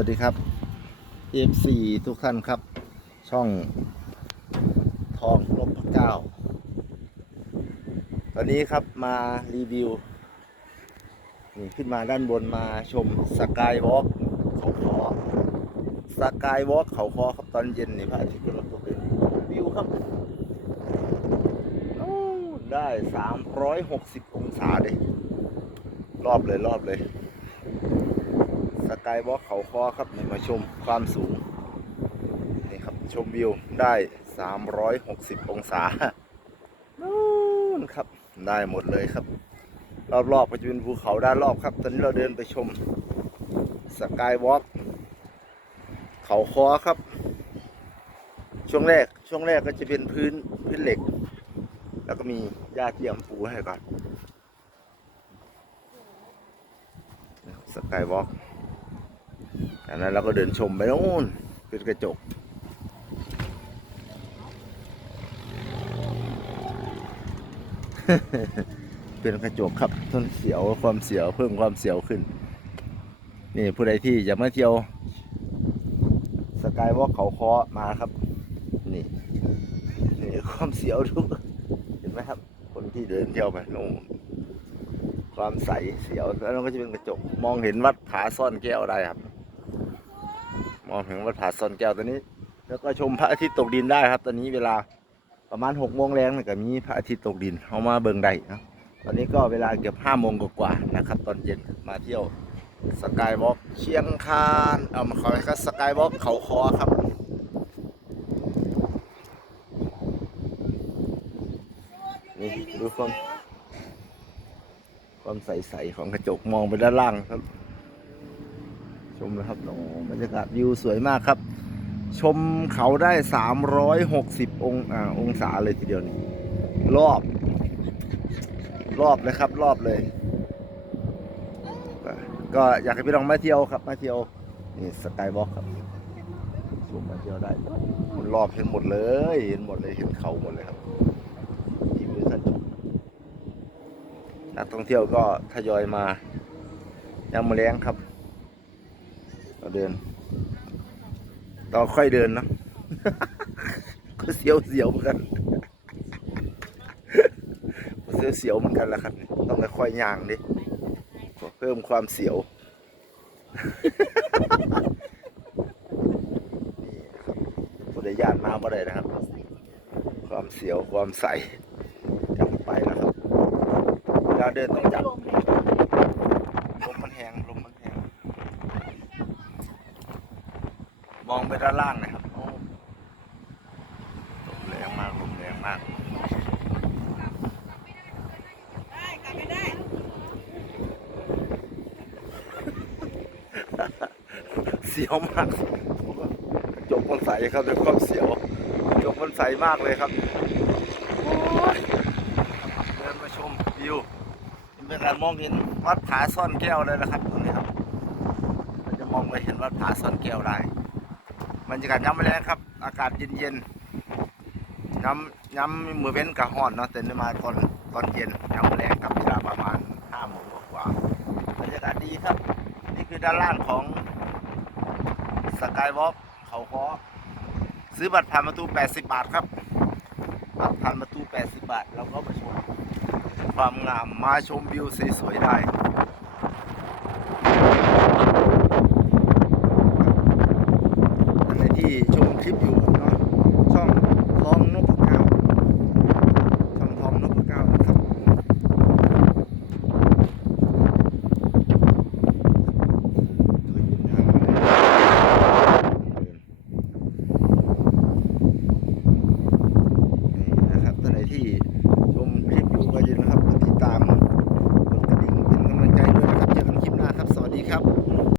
วัสดีครับ FC ทุกท่านครับ ช่องทองลบเก้าตอนนี้ครับมารีวิวนี่ขึ้นมาด้านบนมาชมสกายวอล์กเขาคอสกายวอล์กเขาคอครับตอนเย็นนี่พระอาทิตย์กำลังตกดินวิวครับโอ้ได้ 360 องศาเลยรอบเลยรอบเลย สกายวอล์กเขาคอครับนี่มาชมความสูงนี่ครับชมวิวได้ 360 องศานู่นครับได้หมดเลยครับ รอบๆก็จะเป็นภูเขาด้านรอบครับ ตอนนี้เราเดินไปชมสกายวอล์กเขาคอครับ ช่วงแรกช่วงแรกก็จะเป็นพื้นพื้นเหล็ก แล้วก็มีหญ้าเทียมปูให้ก่อนสกายวอล์ก อันนั้นเราก็เดินชมไปโน่นเป็นกระจก เป็นกระจกครับต้นเสียวความเสียวเพิ่มความเสียวขึ้น นี่ผู้ใดที่จะมาเที่ยวสกายวอล์กเขาคอมาครับ นี่นี่ความเสียวทุกเห็นไหมครับ คนที่เดินเที่ยวไปโน่นความใสเสียวแล้วมันก็จะเป็นกระจก มองเห็นวัดผาซ่อนแก้วได้ครับ มองเห็นวัดผาซอนแก้วตัวนี้ แล้วก็ชมพระอาทิตย์ตกดินได้ครับ ตอนนี้เวลาประมาณหกโมงแรงเนี่ยก็มีพระอาทิตย์ตกดินเอามาเบิ่งได้นะตอนนี้ก็เวลาเกือบห้าโมงกว่าๆนะครับ ตอนเย็นมาเที่ยวสกายวอล์กเชียงคานเอามาขอครับสกายวอล์กเขาคอครับนี่ดูความความใสๆของกระจกมองไปด้านล่างครับ ชมนะครับโอ้บรรยากาศวิวสวยมากครับ ชมเขาได้ 360 องอ่าองศาเลยทีเดียวนี่รอบ รอบเลยครับ รอบเลย ก็อยากให้พี่น้องมาเที่ยวครับ มาเที่ยวนี่สกายวอล์กครับชมมาเที่ยวได้มันรอบเห็นหมดเลยเห็นหมดเลยเห็นเขาหมดเลยครับที่วิวท่านชมนักท่องเที่ยวก็ทยอยมายามมาแรงครับ เดิน ต่อค่อยเดินเนะก็เสียวเสียวเหมือนกันก็เสียวเสียวเหมือนกันแหละครับ ต้องค่อยๆย่างดิเพิ่มความเสียวนี่นะครับบริยานมาบ่ได้นะครับ ความเสียวความใสจับไปแล้วครับเวลาเดินต้องจับลมมันแหงลมมันแหง มองไปด้านล่างนะครับโอ้ลมแรงมากล มากเสียวมากจบมันใสครับด้วยความเสียวจบมันใสมากเลยครับเดินมาชมวิวเป็นการมองเห็นวัดผาซ่อนแก้วเลยนะครับตรงนี้ครับเราจะมองไปเห็นวัดผาซ่อนแก้วได้บรรยากาศย้ำไปแล้วครับ อากาศเย็นๆ ย้ำย้ำมือเว้นกับห่อนเนาะแต่นี่มาตอนตอนเย็นย้ำแรงกับเวลาประมาณห้าโมงกว่าบรรยากาศดีครับ นี่คือด้านล่างของสกายวอล์กเขาคอซื้อบัตรผ่านประตู 80 บาทครับ บัตรผ่านประตู 80 บาทเราก็มาชมความงามมาชมวิวสวยๆได้